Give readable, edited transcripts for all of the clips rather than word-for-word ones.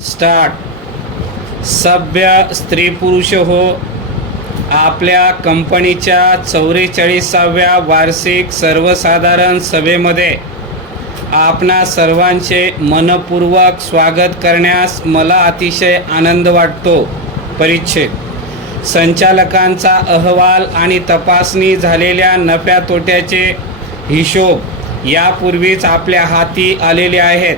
Start. सभ्य स्त्री पुरुष हो, आपल्या कंपनीच्या 44व्या वार्षिक सर्वसाधारण सभेमध्ये आपणा सर्वांचे मनपूर्वक स्वागत करण्यास मला अतिशय आनंद वाटतो. परिच्छेद. संचालकांचा अहवाल आणि तपासणी झालेल्या नफ्या तोट्याचे हिशोब यापूर्वीच आपल्या हाती आलेले आहेत.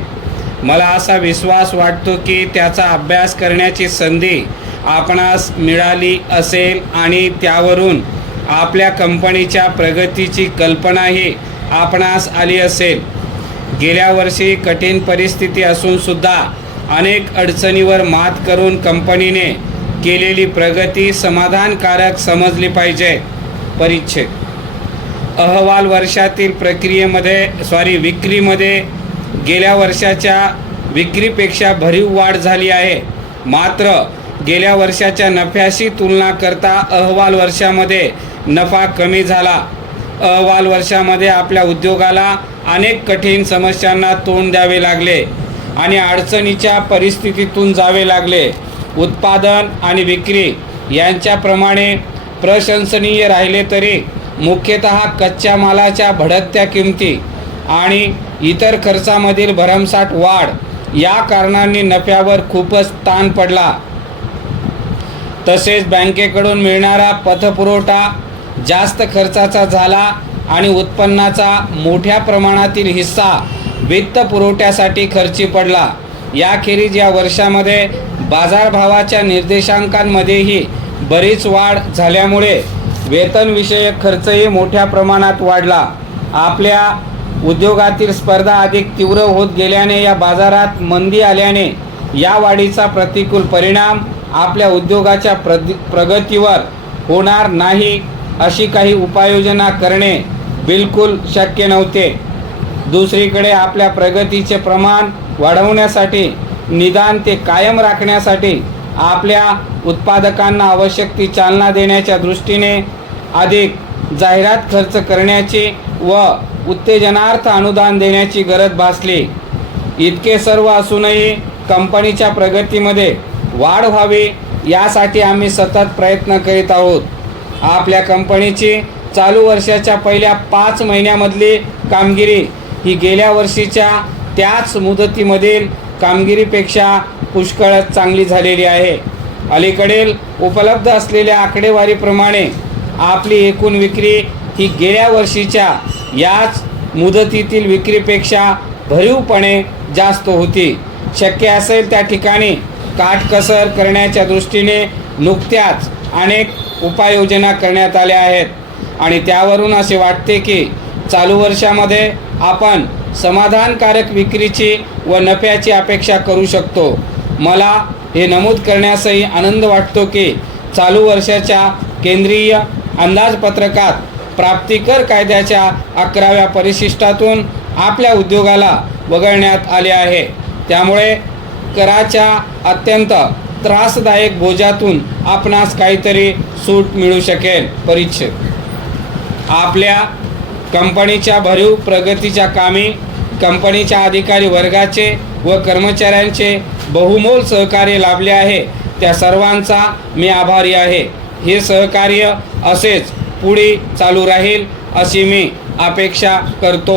मला असा विश्वास वाटतो की त्याचा अभ्यास करण्याची संधी आपणास मिळाली असेल आणि त्यावरून आपल्या कंपनीच्या प्रगतीची कल्पनाही आपणास आली असेल. गेल्या वर्षी कठीण परिस्थिती असून सुद्धा अनेक अडचणीवर मात करून कंपनीने केलेली प्रगती समाधानकारक समजली पाहिजे. परिच्छेद. अहवाल वर्षातील विक्रीमध्ये गेल्या वर्षाच्या विक्रीपेक्षा भरीव वाढ झाली आहे. मात्र गेल्या वर्षाच्या नफ्याशी तुलना करता अहवाल वर्षामध्ये नफा कमी झाला. अहवाल वर्षामध्ये आपल्या उद्योगाला अनेक कठीण समस्यांना तोंड द्यावे लागले आणि अडचणीच्या परिस्थितीतून जावे लागले. उत्पादन आणि विक्री यांच्याप्रमाणे प्रशंसनीय राहिले तरी मुख्यतः कच्च्या मालाच्या भडकत्या किमती आणि इतर खर्चामधील भरमसाठ वाढ या कारणांनी नफ्यावर खूपच ताण पडला. तसेच बँकेकडून मिळणारा पतपुरवठा जास्त खर्चाचा झाला आणि उत्पन्नाचा मोठ्या प्रमाणातील हिस्सा वित्त पुरवठ्यासाठी खर्ची पडला. याखेरीज या वर्षामध्ये बाजारभावाच्या निर्देशांकांमध्येही बरीच वाढ झाल्यामुळे वेतनविषयक खर्चही मोठ्या प्रमाणात वाढला. आपल्या उद्योगातील स्पर्धा अधिक तीव्र होत गेल्याने या बाजारात मंदी आल्याने या वाढीचा प्रतिकूल परिणाम आपल्या उद्योगाच्या प्रगतीवर होणार नाही अशी काही उपाययोजना करणे बिलकुल शक्य नव्हते. दुसरीकडे आपल्या प्रगतीचे प्रमाण वाढवण्यासाठी निदान ते कायम राखण्यासाठी आपल्या उत्पादकांना आवश्यक ती चालना देण्याच्या दृष्टीने अधिक जाहिरात खर्च करण्याची व उत्तेजनार्थ अनुदान देण्याची गरज भासली. इतके सर्व असूनही कंपनीच्या प्रगतीमध्ये वाढ व्हावी यासाठी आम्ही सतत प्रयत्न करीत आहोत. आपल्या कंपनीची चालू वर्षाच्या पहिल्या 5 महिन्यामधली कामगिरी ही गेल्या वर्षीच्या त्याच मुदतीमधील कामगिरीपेक्षा पुष्कळच चांगली झालेली आहे. अलीकडील उपलब्ध असलेल्या आकडेवारीप्रमाणे आपली एकूण विक्री ही गेल्या वर्षीच्या याच मुदतीतील विक्रीपेक्षा भरीवपणे जास्त होती. शक्य असेल त्या ठिकाणी काटकसर करण्याच्या दृष्टीने नुकत्याच अनेक उपाययोजना करण्यात आल्या आहेत आणि त्यावरून असे वाटते की चालू वर्षामध्ये आपण समाधानकारक विक्रीची व नफ्याची अपेक्षा करू शकतो. मला हे नमूद करण्यासही आनंद वाटतो की चालू वर्षाच्या केंद्रीय अंदाजपत्रकात प्राप्तिकर कायद्याच्या 11व्या परिशिष्टातून आपल्या उद्योगाला वगळण्यात आले आहे. त्यामुळे कराच्या अत्यंत त्रासदायक बोजातून आपणास काहीतरी सूट मिळू शकेल. परिच्छेद. आपल्या कंपनीच्या भरीव प्रगतीच्या कामी कंपनीच्या अधिकारी वर्गाचे व कर्मचाऱ्यांचे बहुमोल सहकार्य लाभले आहे. त्या सर्वांचा मी आभारी आहे. हे सहकार्य असेच पुढे चालू राहील अशी मी अपेक्षा करतो.